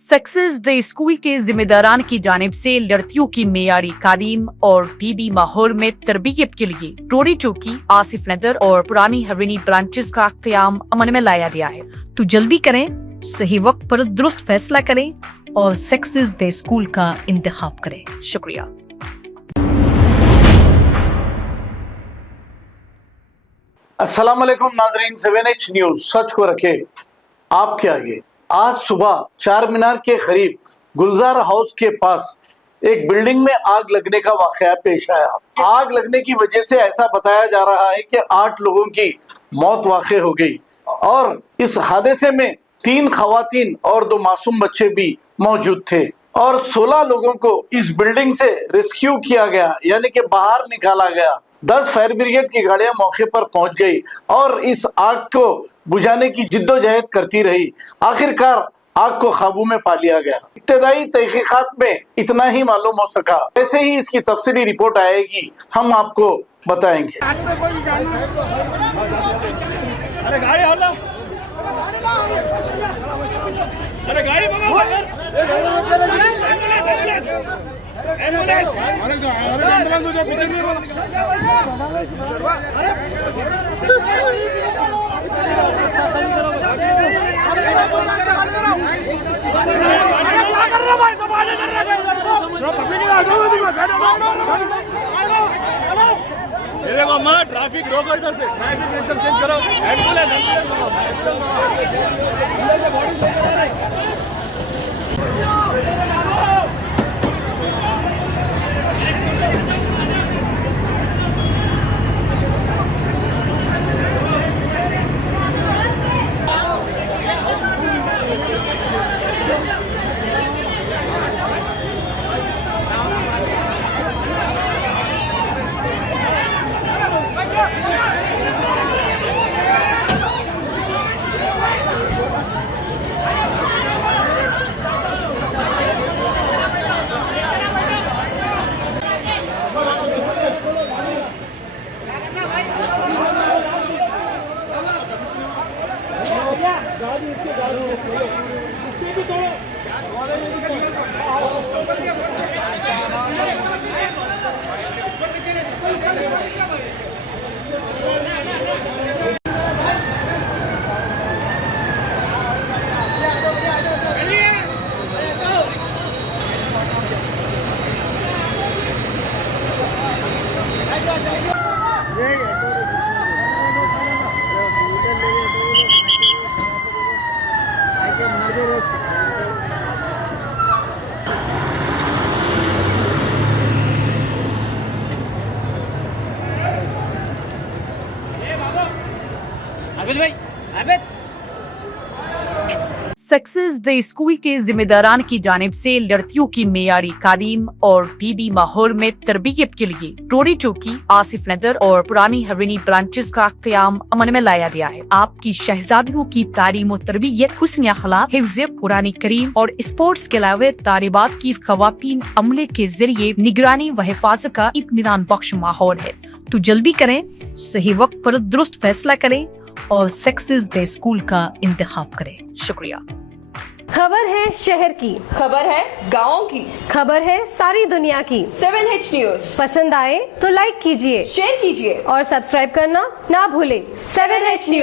Success the school के जिम्मेदारान की जानिब से लड़कियों की मेयारी तालीम और पीबी माहौल में तरबियत के लिए रोरी चौकी, आसिफ नगर और पुरानी हवेली ब्रांचेस का क़याम अमल में लाया गया है। तो जल्दी करें, सही वक्त पर दुरुस्त फैसला करें और सक्सेस द स्कूल का इंतखाब करें। शुक्रिया। अस्सलाम वालेकुम नाजरीन, 7H न्यूज सच को रखे आपके आगे। आज सुबह चार मीनार के करीब गुलजार हाउस के पास एक बिल्डिंग में आग लगने का वाकया पेश आया। आग लगने की वजह से ऐसा बताया जा रहा है कि 8 लोगों की मौत वाक़ई हो गई और इस हादसे में 3 खवातीन और 2 मासूम बच्चे भी मौजूद थे और 16 लोगों को इस बिल्डिंग से रेस्क्यू किया गया, यानी कि बाहर निकाला गया। 10 फायर ब्रिगेड की गाड़ियां मौके पर पहुंच गई और इस आग को बुझाने की जिद्दोजहद करती रही। आखिरकार आग को काबू में पा लिया गया। इब्तदाई तहकीकात में इतना ही मालूम हो सका, ऐसे ही इसकी तफसीली रिपोर्ट आएगी, हम आपको बताएंगे। ट्रैफिक रोको, इधर से ट्रैफिक एकदम चेंज करो। सक्सेस द स्कूल के जिम्मेदारान की जानिब से लड़कियों की मेयारी तालीम और पीबी माहौल में तरबियत के लिए रोरी चौकी, आसिफ नगर और पुरानी हवेली ब्रांचेस का क़याम अमल में लाया गया है। आपकी शहजादियों की तालीम और तरबियत, हुस्न अखलाक, हिफ्ज़ कुरान करीम और स्पोर्ट्स के अलावा तालिबात की ख़वातीन अमले के जरिए निगरानी व हिफाजत का इत्मीनान बख्श माहौल है। तो जल्दी करें, सही वक्त पर दुरुस्त फैसला करें और सक्सेस द स्कूल का इंतखाब करें। शुक्रिया। खबर है शहर की, खबर है गाँव की, खबर है सारी दुनिया की। 7H न्यूज पसंद आए तो लाइक कीजिए, शेयर कीजिए और सब्सक्राइब करना ना भूलें। 7H news.